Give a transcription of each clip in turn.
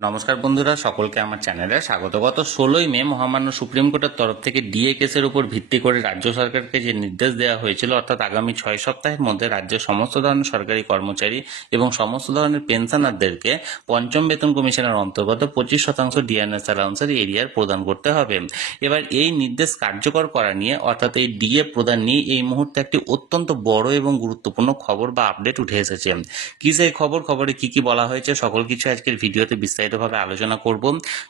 নমস্কার বন্ধুরা, সকলকে আমার চ্যানেলে স্বাগত। গত 16ই মে মহামান্য সুপ্রিম কোর্টের তরফ থেকে ডিএ কেসের উপর ভিত্তি করে রাজ্য সরকারকে যে নির্দেশ দেওয়া হয়েছিল, অর্থাৎ আগামী 6 সপ্তাহের মধ্যে রাজ্যের সমস্ত ধরনের সরকারি কর্মচারী এবং সমস্ত ধরনের পেনশনারদেরকে পঞ্চম বেতন কমিশনের অন্তর্গত 25% ডিএনএস অ্যালাউন্সের এরিয়ার প্রদান করতে হবে। এবার এই নির্দেশ কার্যকর করা নিয়ে, অর্থাৎ এই ডিএ প্রদান নিয়ে এই মুহূর্তে একটি অত্যন্ত বড় এবং গুরুত্বপূর্ণ খবর বা আপডেট উঠে এসেছে। কি সেই খবরে কি কি বলা হয়েছে, সকল কিছু আজকের ভিডিওতে বিস্তারিতভাবে আলোচনা করব।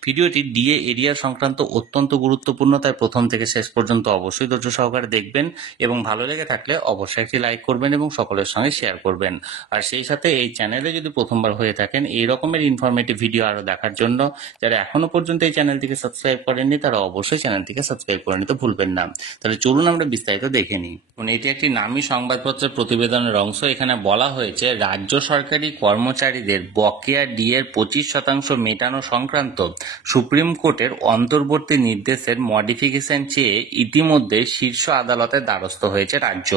ভিডিওটি ডিএ এরিয়া সংক্রান্ত অত্যন্ত গুরুত্বপূর্ণ, তাই প্রথম থেকে শেষ পর্যন্ত অবশ্যই ধৈর্য সহকারে দেখবেন এবং ভালো লেগে থাকলে অবশ্যই একটি লাইক করবেন এবং সকলের সঙ্গে শেয়ার করবেন। আর সেই সাথে এই চ্যানেলে যদি প্রথমবার হয়ে থাকেন এই রকমের ইনফরমেটিভ ভিডিও আরো দেখার জন্য, যারা এখনো পর্যন্ত এই চ্যানেলটিকে সাবস্ক্রাইব করেননি তারা অবশ্যই চ্যানেলটিকে সাবস্ক্রাইব করে নিতে ভুলবেন না। তাহলে চলুন আমরা বিস্তারিত দেখে নিই। এটি একটি নামী সংবাদপত্রের প্রতিবেদনের অংশ। এখানে বলা হয়েছে, রাজ্য সরকারি কর্মচারীদের বকেয়া ডিএর 25% মেটানো সংক্রান্ত সুপ্রিম কোর্টের অন্তর্বর্তী নির্দেশের মডিফিকেশন চেয়ে ইতিমধ্যে শীর্ষ আদালতের দ্বারস্থ হয়েছে রাজ্য।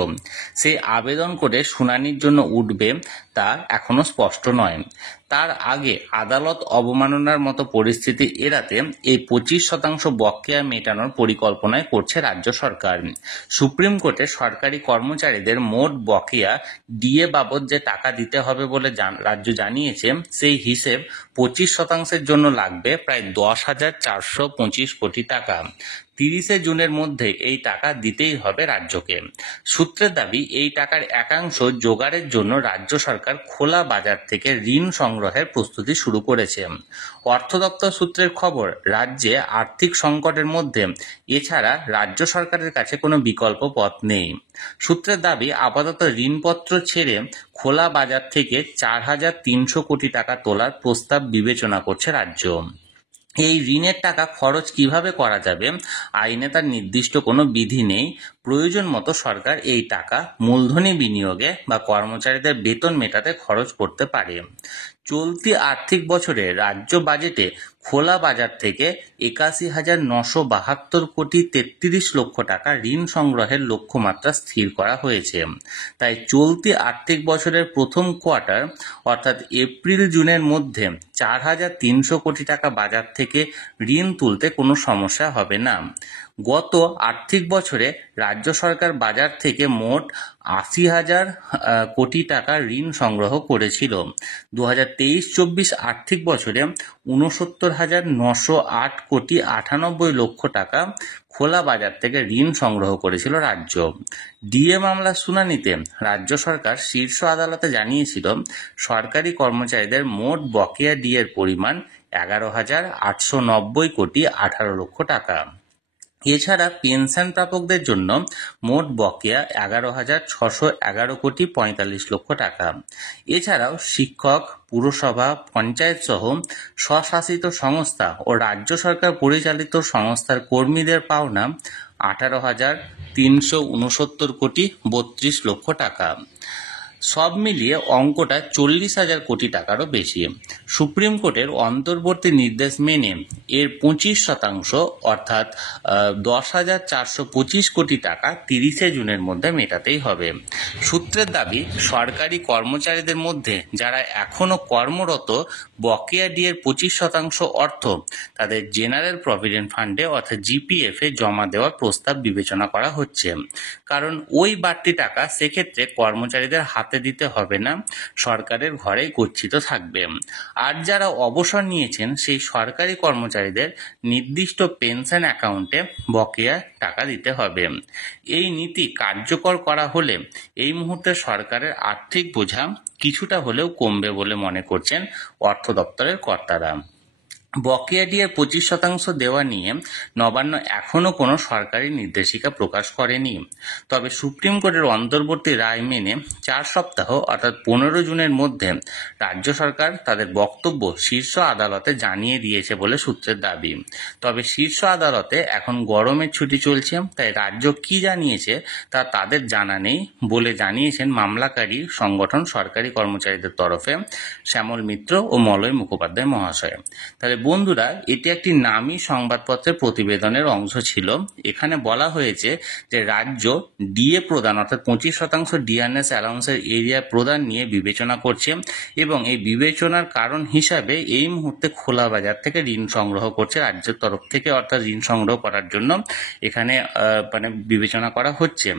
সেই আবেদন করে শুনানির জন্য উঠবে তা এখনো স্পষ্ট নয়। তার আগে আদালত অবমাননার মতো পরিস্থিতি এড়াতে এই 25% বকেয়া মেটানোর পরিকল্পনায় করছে রাজ্য সরকার। সুপ্রিম কোর্টে সরকারি কর্মচারীদের মোট বকেয়া ডিএ বাবদ যে টাকা দিতে হবে বলে রাজ্য জানিয়েছে, সেই হিসেব 25%-এর জন্য লাগবে প্রায় 10,425 কোটি টাকা। 30শে জুনের মধ্যে এই টাকা দিতেই হবে রাজ্যকে। সূত্রের দাবি, এই টাকার একাংশ জোগাড়ের জন্য রাজ্য সরকার খোলা বাজার থেকে ঋণ সংগ্রহের প্রস্তুতি শুরু করেছে। অর্থ দপ্তর সূত্রের খবর, রাজ্যে আর্থিক সংকটের মধ্যে এছাড়া রাজ্য সরকারের কাছে কোনো বিকল্প পথ নেই। সূত্রের দাবি, আপাতত ঋণপত্র ছেড়ে খোলা বাজার থেকে 4,300 কোটি টাকা তোলার প্রস্তাব বিবেচনা করছে রাজ্য। এই ঋণের টাকা খরচ কিভাবে করা যাবে, আইনে তার নির্দিষ্ট কোনো বিধি নেই। প্রয়োজন মতো সরকার এই টাকা মূলধনী বিনিয়োগে বা কর্মচারীদের বেতন মেটাতে খরচ করতে পারে। চলতি আর্থিক বছরে রাজ্য বাজেটে খোলা বাজার থেকে 81,972 কোটি 33 লক্ষ টাকা ঋণ সংগ্রহের লক্ষ্যমাত্রা স্থির করা হয়েছে। তাই চলতি আর্থিক বছরের প্রথম কোয়ার্টার অর্থাৎ এপ্রিল জুনের মধ্যে 4,300 কোটি টাকা বাজার থেকে ঋণ তুলতে কোনো সমস্যা হবে না। গত আর্থিক বছরে রাজ্য সরকার বাজার থেকে মোট 80,000 কোটি টাকা ঋণ সংগ্রহ করেছিল। 2023-24 আর্থিক বছরে 69,908 কোটি 98 লক্ষ টাকা খোলা বাজার থেকে ঋণ সংগ্রহ করেছিল রাজ্য। ডিএ মামলার শুনানিতে রাজ্য সরকার শীর্ষ আদালতে জানিয়েছিল, সরকারি কর্মচারীদের মোট বকেয়া ডিএর পরিমাণ 11,890 কোটি 18 লক্ষ টাকা। এছাড়া পেনশন প্রাপকদের জন্য মোট বকেয়া 11,611 কোটি 45 লক্ষ টাকা। এছাড়াও শিক্ষক, পুরসভা, পঞ্চায়েত সহ স্বশাসিত সংস্থা ও রাজ্য সরকার পরিচালিত সংস্থার কর্মীদের পাওনা 18,369 কোটি 32 লক্ষ টাকা। সব মিলিয়ে অঙ্কটা 40,000 কোটি টাকারও বেশি। সুপ্রিম কোর্টের অন্তর্বর্তী নির্দেশ মেনে এর 25% অর্থাৎ 10,425 কোটি টাকা 30শে জুনের মধ্যে মেটাতেই হবে। সূত্রের দাবি, সরকারি কর্মচারীদের মধ্যে যারা এখনো কর্মরত বকেয়া ডিএর 25% অর্থ তাদের জেনারেল প্রভিডেন্ট ফান্ডে অর্থাৎ জিপিএফে জমা দেওয়ার প্রস্তাব বিবেচনা করা হচ্ছে। কারণ ওই বাড়তি টাকা সেক্ষেত্রে কর্মচারীদের হাতে দিতে হবে না, সরকারের ঘরেই গচ্ছিত থাকবে। আর যারা অবসর নিয়েছেন সেই সরকারি কর্মচারীদের নির্দিষ্ট পেনশন অ্যাকাউন্টে বকেয়া টাকা দিতে হবে। এই নীতি কার্যকর করা হলে এই মুহূর্তে সরকারের আর্থিক বোঝা কিছুটা হলেও কমবে বলে মনে করছেন অর্থ দপ্তরের কর্তারা। বকেয়া ডিএর 25% দেওয়া নিয়ে নবান্ন এখনো কোনো সরকারি নির্দেশিকা প্রকাশ করেনি। তবে সুপ্রিম কোর্টের অন্তর্বর্তী রায় মেনে 4 সপ্তাহ অর্থাৎ 15 জুনের মধ্যে রাজ্য সরকার তাদের বক্তব্য শীর্ষ আদালতে জানিয়ে দিয়েছে বলে সূত্রের দাবি। তবে শীর্ষ আদালতে এখন গরমের ছুটি চলছে, তাই রাজ্য কি জানিয়েছে তা তাদের জানা নেই বলে জানিয়েছেন মামলাকারী সংগঠন সরকারি কর্মচারীদের তরফে শ্যামল মিত্র ও মলয় মুখোপাধ্যায় মহাশয়। তাহলে বন্ধুরা, এটি একটি নামী সংবাদপত্রের প্রতিবেদনের অংশ ছিল। এখানে বলা হয়েছে যে রাজ্য ডিএ প্রদান অর্থাৎ 25% ডিএনএস অ্যালাউন্সের এরিয়া প্রদান নিয়ে বিবেচনা করছে এবং এই বিবেচনার কারণ হিসাবে এই মুহূর্তে খোলা বাজার থেকে ঋণ সংগ্রহ করছে রাজ্যের তরফ থেকে, অর্থাৎ ঋণ সংগ্রহ করার জন্য এখানে বিবেচনা করা হচ্ছে।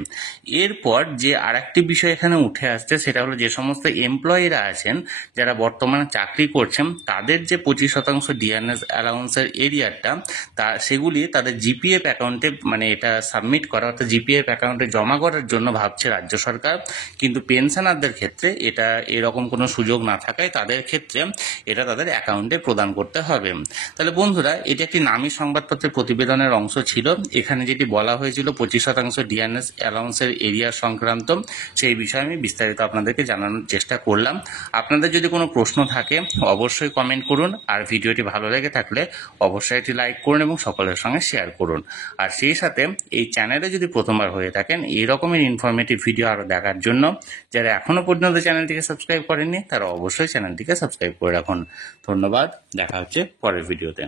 এরপর যে আরেকটি বিষয় এখানে উঠে আসছে সেটা হলো যে সমস্ত এমপ্লয়িরা আছেন যারা বর্তমানে চাকরি করছেন তাদের যে 25% ডিএনএস অ্যালাউন্সের এরিয়াটা সেগুলি তাদের জিপিএফ অ্যাকাউন্টে এটা সাবমিট করা অর্থাৎ জিপিএফ অ্যাকাউন্টে জমা করার জন্য ভাবছে রাজ্য সরকার। কিন্তু পেনশনারদের ক্ষেত্রে এটা এরকম কোনো সুযোগ না থাকায় তাদের ক্ষেত্রে এটা তাদের অ্যাকাউন্টে প্রদান করতে হবে। তাহলে বন্ধুরা, এটি একটি নামী সংবাদপত্রের প্রতিবেদনের অংশ ছিল। এখানে যেটি বলা হয়েছিল 25% ডিএনএস অ্যালাউন্সের এরিয়া সংক্রান্ত, সেই বিষয়ে আমি বিস্তারিত আপনাদেরকে জানানোর চেষ্টা করলাম। আপনাদের যদি কোনো প্রশ্ন থাকে অবশ্যই কমেন্ট করুন, আর ভিডিওটি ভালো লেগে থাকলে অবশ্যই একটি লাইক করুন এবং সকলের সঙ্গে শেয়ার করুন। আর সেই সাথে এই চ্যানেলে যদি প্রথমবার হয়ে থাকেন এই রকমের ইনফরমেটিভ ভিডিও আরও দেখার জন্য যারা এখনও পর্যন্ত চ্যানেলটিকে সাবস্ক্রাইব করেননি তারা অবশ্যই চ্যানেলটিকে সাবস্ক্রাইব করে রাখুন। ধন্যবাদ, দেখা হচ্ছে পরের ভিডিওতে।